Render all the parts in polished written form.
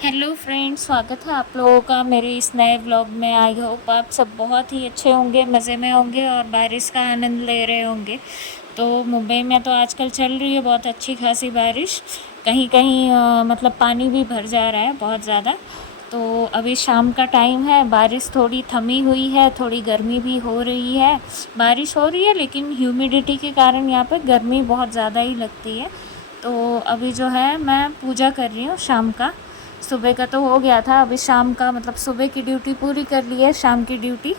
Hello friends, स्वागत है आप लोगों का मेरे इस नए व्लॉग में। आई होप आप सब बहुत ही अच्छे होंगे, मज़े में होंगे और बारिश का आनंद ले रहे होंगे। तो मुंबई में तो आजकल चल रही है बहुत अच्छी खासी बारिश। कहीं कहीं मतलब पानी भी भर जा रहा है बहुत ज़्यादा। तो अभी शाम का टाइम है, बारिश थोड़ी थमी हुई है, थोड़ी गर्मी भी हो रही है। बारिश हो रही है लेकिन ह्यूमिडिटी के कारण यहाँ पर गर्मी बहुत ज़्यादा ही लगती है। तो अभी जो है मैं पूजा कर रही हूँ शाम का। सुबह का तो हो गया था, अभी शाम का मतलब सुबह की ड्यूटी पूरी कर ली है, शाम की ड्यूटी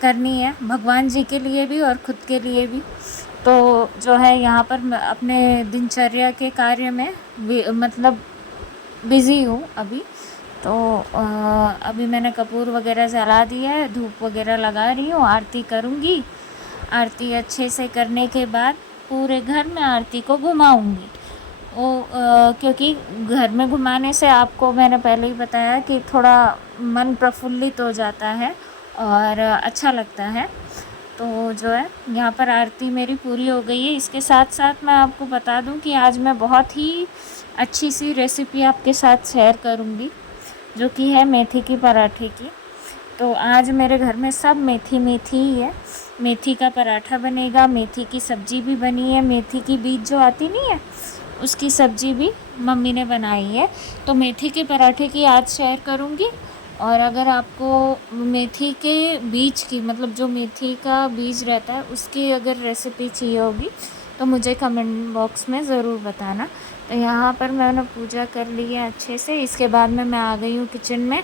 करनी है भगवान जी के लिए भी और ख़ुद के लिए भी। तो जो है यहाँ पर मैं अपने दिनचर्या के कार्य में मतलब बिज़ी हूँ अभी। तो अभी मैंने कपूर वगैरह जला दिया है, धूप वगैरह लगा रही हूँ, आरती करूँगी। आरती अच्छे से करने के बाद पूरे घर में आरती को घुमाऊँगी। क्योंकि घर में घुमाने से आपको मैंने पहले ही बताया कि थोड़ा मन प्रफुल्लित हो जाता है और अच्छा लगता है। तो जो है यहाँ पर आरती मेरी पूरी हो गई है। इसके साथ साथ मैं आपको बता दूं कि आज मैं बहुत ही अच्छी सी रेसिपी आपके साथ शेयर करूँगी, जो कि है मेथी की पराठे की। तो आज मेरे घर में सब मेथी मेथी ही है। मेथी का पराठा बनेगा, मेथी की सब्ज़ी भी बनी है, मेथी की बीज जो आती नहीं है उसकी सब्ज़ी भी मम्मी ने बनाई है। तो मेथी के पराठे की आज शेयर करूँगी। और अगर आपको मेथी के बीज की मतलब जो मेथी का बीज रहता है उसकी अगर रेसिपी चाहिए होगी तो मुझे कमेंट बॉक्स में ज़रूर बताना। तो यहाँ पर मैंने पूजा कर ली है अच्छे से। इसके बाद में मैं आ गई हूँ किचन में।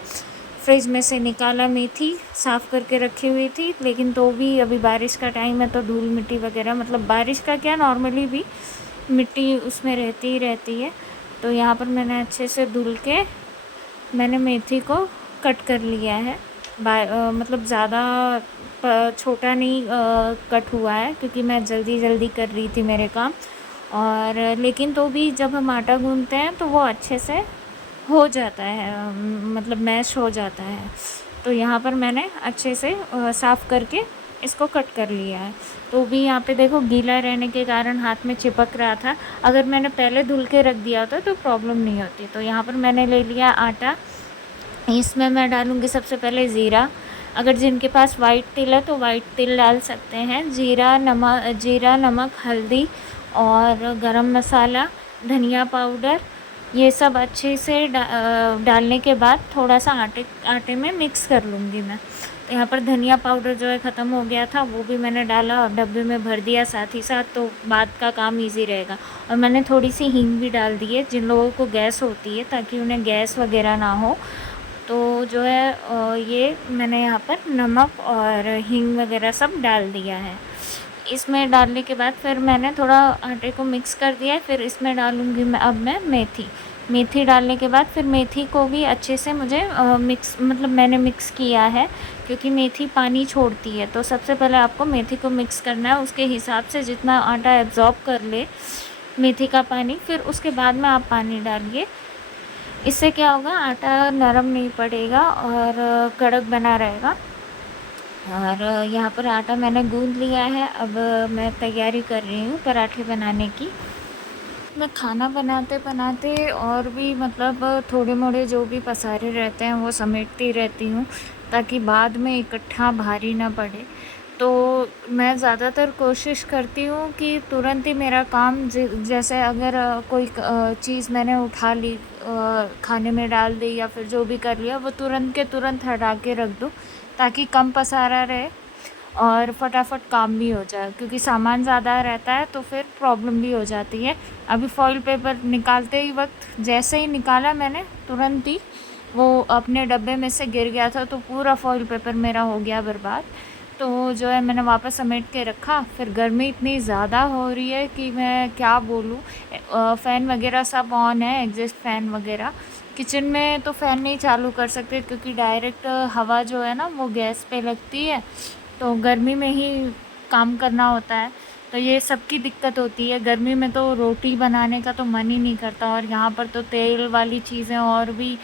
फ्रिज में से निकाला मेथी, साफ़ करके रखी हुई थी, लेकिन तो भी अभी बारिश का टाइम है तो धूल मिट्टी वगैरह मतलब बारिश का क्या नॉर्मली भी मिट्टी उसमें रहती ही रहती है। तो यहाँ पर मैंने अच्छे से धुल के मैंने मेथी को कट कर लिया है। मतलब ज़्यादा छोटा नहीं कट हुआ है क्योंकि मैं जल्दी जल्दी कर रही थी मेरे काम। और लेकिन तो भी जब हम आटा गूँथते हैं तो वो अच्छे से हो जाता है, मतलब मैश हो जाता है। तो यहाँ पर मैंने अच्छे से साफ़ करके इसको कट कर लिया है। तो भी यहाँ पे देखो गीला रहने के कारण हाथ में चिपक रहा था। अगर मैंने पहले धुल के रख दिया होता तो प्रॉब्लम नहीं होती। तो यहाँ पर मैंने ले लिया आटा। इसमें मैं डालूँगी सबसे पहले ज़ीरा। अगर जिनके पास वाइट तिल है तो वाइट तिल डाल सकते हैं। जीरा, नमक, हल्दी और गरम मसाला, धनिया पाउडर, ये सब अच्छे से डालने के बाद थोड़ा सा आटे में मिक्स कर लूँगी मैं। तो यहाँ पर धनिया पाउडर जो है ख़त्म हो गया था, वो भी मैंने डाला और डब्बे में भर दिया साथ ही साथ, तो बाद का काम इजी रहेगा। और मैंने थोड़ी सी हींग भी डाल दी है जिन लोगों को गैस होती है, ताकि उन्हें गैस वगैरह ना हो। तो जो है ये मैंने यहाँ पर नमक और हींग वगैरह सब डाल दिया है। इसमें डालने के बाद फिर मैंने थोड़ा आटे को मिक्स कर दिया है। फिर इसमें डालूँगी मैं मेथी डालने के बाद फिर मेथी को भी अच्छे से मुझे मैंने मिक्स किया है, क्योंकि मेथी पानी छोड़ती है। तो सबसे पहले आपको मेथी को मिक्स करना है, उसके हिसाब से जितना आटा एब्ज़ॉर्ब कर ले मेथी का पानी, फिर उसके बाद में आप पानी डालिए। इससे क्या होगा, आटा नरम नहीं पड़ेगा और कड़क बना रहेगा। और यहाँ पर आटा मैंने गूँध लिया है। अब मैं तैयारी कर रही हूँ पराठे बनाने की। मैं खाना बनाते बनाते और भी मतलब थोड़े मोड़े जो भी पसारे रहते हैं वो समेटती रहती हूँ, ताकि बाद में इकट्ठा भारी ना पड़े। तो मैं ज़्यादातर कोशिश करती हूँ कि तुरंत ही मेरा काम जैसे अगर कोई चीज़ मैंने उठा ली, खाने में डाल दी या फिर जो भी कर लिया, वो तुरंत के तुरंत हटा के रख दूँ, ताकि कम पसारा रहे और फटाफट काम भी हो जाए। क्योंकि सामान ज़्यादा रहता है तो फिर प्रॉब्लम भी हो जाती है। अभी फॉइल पेपर निकालते ही वक्त जैसे ही निकाला मैंने, तुरंत ही वो अपने डब्बे में से गिर गया था, तो पूरा फॉइल पेपर मेरा हो गया बर्बाद। तो जो है मैंने वापस समेट के रखा। फिर गर्मी इतनी ज़्यादा हो रही है कि मैं क्या बोलूँ। फ़ैन वगैरह सब ऑन है, एग्जॉस्ट फ़ैन वगैरह। किचन में तो फ़ैन नहीं चालू कर सकते क्योंकि डायरेक्ट हवा जो है ना वो गैस पे लगती है, तो गर्मी में ही काम करना होता है। तो ये सबकी दिक्कत होती है। गर्मी में तो रोटी बनाने का तो मन ही नहीं करता, और यहाँ पर तो तेल वाली चीज़ें और भी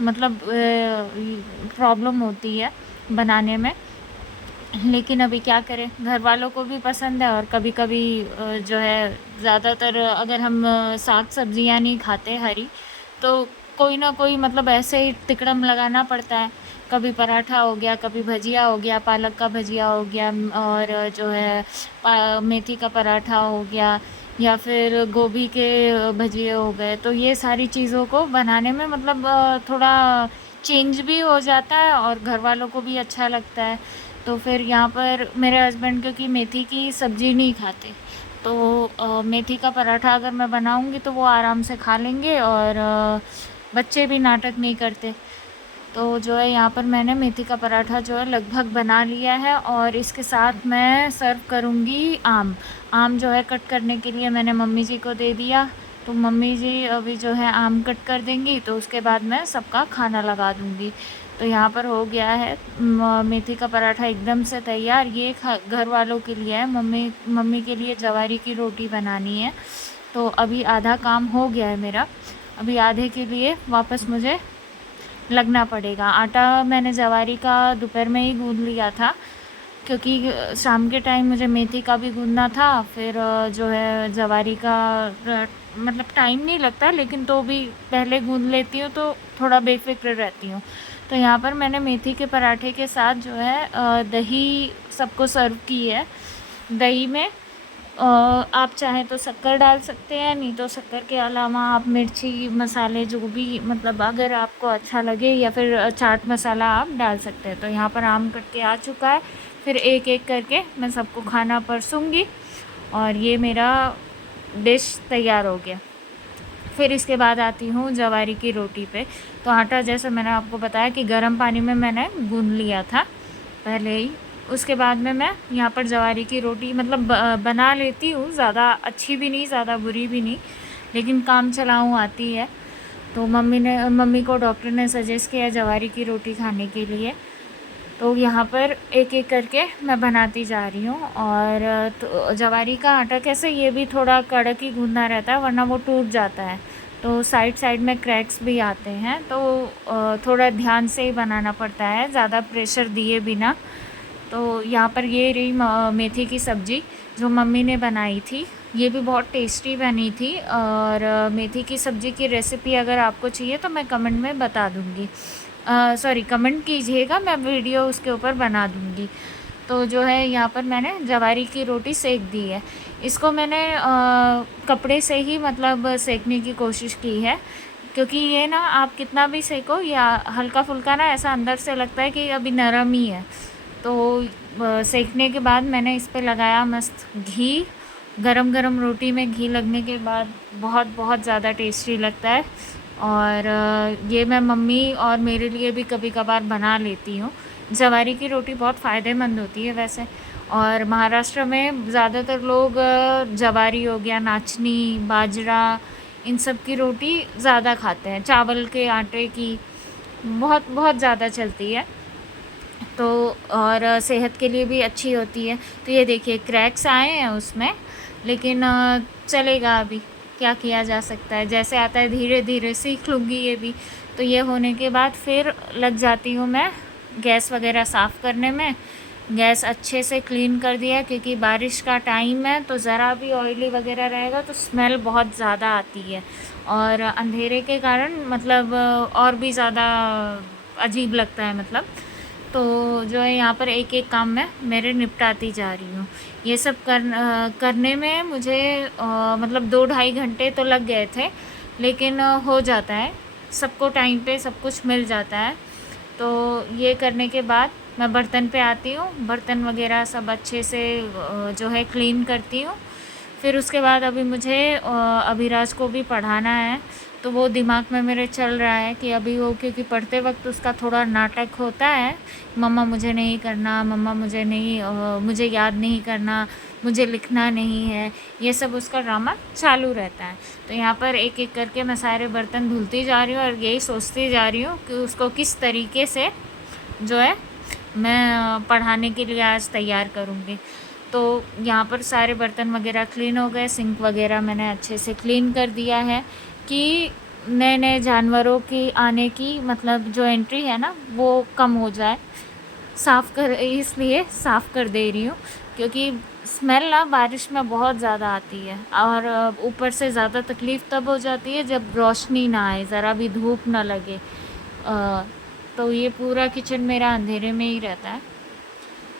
मतलब प्रॉब्लम होती है बनाने में। लेकिन अभी क्या करें, घर वालों को भी पसंद है। और कभी कभी जो है ज़्यादातर अगर हम साग सब्जियाँ नहीं खाते हरी, तो कोई ना कोई मतलब ऐसे ही तिकड़म लगाना पड़ता है। कभी पराठा हो गया, कभी भजिया हो गया, पालक का भजिया हो गया, और जो है मेथी का पराठा हो गया, या फिर गोभी के भजिए हो गए। तो ये सारी चीज़ों को बनाने में मतलब थोड़ा चेंज भी हो जाता है और घर वालों को भी अच्छा लगता है। तो फिर यहाँ पर मेरे हस्बैंड क्योंकि मेथी की सब्ज़ी नहीं खाते, तो मेथी का पराठा अगर मैं बनाऊँगी तो वो आराम से खा लेंगे, और बच्चे भी नाटक नहीं करते। तो जो है यहाँ पर मैंने मेथी का पराठा जो है लगभग बना लिया है, और इसके साथ मैं सर्व करूँगी आम। आम जो है कट करने के लिए मैंने मम्मी जी को दे दिया, तो मम्मी जी अभी जो है आम कट कर देंगी, तो उसके बाद मैं सबका खाना लगा दूँगी। तो यहाँ पर हो गया है मेथी का पराठा एकदम से तैयार। ये घर वालों के लिए है, मम्मी मम्मी के लिए जवारी की रोटी बनानी है। तो अभी आधा काम हो गया है मेरा, अभी आधे के लिए वापस मुझे लगना पड़ेगा। आटा मैंने जवारी का दोपहर में ही गूँध लिया था, क्योंकि शाम के टाइम मुझे मेथी का भी गूँधना था, फिर जो है जवारी का मतलब टाइम नहीं लगता, लेकिन तो भी पहले गूँध लेती हूँ तो थोड़ा बेफ़िक्र रहती हूँ। तो यहाँ पर मैंने मेथी के पराठे के साथ जो है दही सबको सर्व की है। दही में आप चाहें तो शक्कर डाल सकते हैं, नहीं तो शक्कर के अलावा आप मिर्ची मसाले जो भी मतलब अगर आपको अच्छा लगे, या फिर चाट मसाला आप डाल सकते हैं। तो यहाँ पर आम कट के आ चुका है, फिर एक एक करके मैं सबको खाना परसूँगी, और ये मेरा डिश तैयार हो गया। फिर इसके बाद आती हूँ जवारी की रोटी पे। तो आटा जैसे मैंने आपको बताया कि गर्म पानी में मैंने गूँध लिया था पहले ही। उसके बाद में मैं यहाँ पर जवारी की रोटी मतलब बना लेती हूँ, ज़्यादा अच्छी भी नहीं, ज़्यादा बुरी भी नहीं, लेकिन काम चलाऊँ आती है। तो मम्मी को डॉक्टर ने सजेस्ट किया जवारी की रोटी खाने के लिए। तो यहाँ पर एक एक करके मैं बनाती जा रही हूँ। और तो जवारी का आटा कैसे, ये भी थोड़ा कड़क ही गूँधना रहता है, वरना वो टूट जाता है। तो साइड साइड में क्रैक्स भी आते हैं, तो थोड़ा ध्यान से ही बनाना पड़ता है, ज़्यादा प्रेशर दिए बिना। तो यहाँ पर ये रही मेथी की सब्ज़ी जो मम्मी ने बनाई थी, ये भी बहुत टेस्टी बनी थी। और मेथी की सब्ज़ी की रेसिपी अगर आपको चाहिए तो मैं कमेंट में बता दूँगी, सॉरी कमेंट कीजिएगा, मैं वीडियो उसके ऊपर बना दूँगी। तो जो है यहाँ पर मैंने जवारी की रोटी सेक दी है। इसको मैंने कपड़े से ही मतलब सेकने की कोशिश की है, क्योंकि ये ना आप कितना भी सेको या हल्का फुल्का ना ऐसा अंदर से लगता है कि अभी नरम ही है। तो सेकने के बाद मैंने इस पे लगाया मस्त घी। गरम गरम रोटी में घी लगने के बाद बहुत बहुत ज़्यादा टेस्टी लगता है। और ये मैं मम्मी और मेरे लिए भी कभी कभार बना लेती हूँ। जवारी की रोटी बहुत फ़ायदेमंद होती है वैसे। और महाराष्ट्र में ज़्यादातर लोग जवारी हो गया, नाचनी, बाजरा, इन सब की रोटी ज़्यादा खाते हैं। चावल के आटे की बहुत बहुत ज़्यादा चलती है, तो और सेहत के लिए भी अच्छी होती है। तो ये देखिए क्रैक्स आए हैं उसमें, लेकिन चलेगा, अभी क्या किया जा सकता है, जैसे आता है धीरे धीरे सीख लूँगी ये भी। तो ये होने के बाद फिर लग जाती हूँ मैं गैस वगैरह साफ़ करने में। गैस अच्छे से क्लीन कर दिया, क्योंकि बारिश का टाइम है, तो ज़रा भी ऑयली वगैरह रहेगा तो स्मेल बहुत ज़्यादा आती है, और अंधेरे के कारण मतलब और भी ज़्यादा अजीब लगता है मतलब। तो जो है यहाँ पर एक एक काम मैं मेरे निपटाती जा रही हूँ। ये सब करने में मुझे मतलब 2-2.5 घंटे तो लग गए थे, लेकिन हो जाता है, सबको टाइम पे सब कुछ मिल जाता है। तो ये करने के बाद मैं बर्तन पे आती हूँ, बर्तन वगैरह सब अच्छे से जो है क्लीन करती हूँ। फिर उसके बाद अभी मुझे अभिराज को भी पढ़ाना है, तो वो दिमाग में मेरे चल रहा है कि अभी वो, क्योंकि पढ़ते वक्त उसका थोड़ा नाटक होता है, मम्मा मुझे नहीं करना, मम्मा मुझे नहीं मुझे याद नहीं करना, मुझे लिखना नहीं है, ये सब उसका ड्रामा चालू रहता है। तो यहाँ पर एक एक करके मैं सारे बर्तन धुलती जा रही हूँ, और यही सोचती जा रही हूँ कि उसको किस तरीके से जो है मैं पढ़ाने के लिए आज तैयार करूँगी। तो यहाँ पर सारे बर्तन वगैरह क्लीन हो गए, सिंक वगैरह मैंने अच्छे से क्लीन कर दिया है, कि नए नए जानवरों की आने की मतलब जो एंट्री है ना वो कम हो जाए, इसलिए साफ़ कर दे रही हूँ। क्योंकि स्मेल ना बारिश में बहुत ज़्यादा आती है। और ऊपर से ज़्यादा तकलीफ़ तब हो जाती है जब रोशनी ना आए, ज़रा भी धूप ना लगे। तो ये पूरा किचन मेरा अंधेरे में ही रहता है।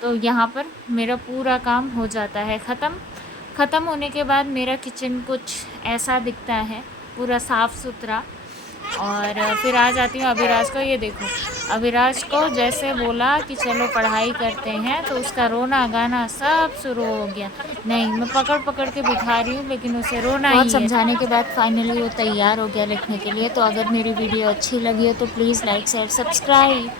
तो यहाँ पर मेरा पूरा काम हो जाता है ख़त्म होने के बाद मेरा किचन कुछ ऐसा दिखता है, पूरा साफ़ सुथरा। और फिर आ जाती हूँ अभिराज को। ये देखो, अभिराज को जैसे बोला कि चलो पढ़ाई करते हैं तो उसका रोना गाना सब शुरू हो गया। नहीं, मैं पकड़ पकड़ के बिठा रही हूँ लेकिन उसे रोना ही है। बहुत समझाने के बाद फाइनली वो तैयार हो गया लिखने के लिए। तो अगर मेरी वीडियो अच्छी लगी हो तो प्लीज़ लाइक शेयर सब्सक्राइब।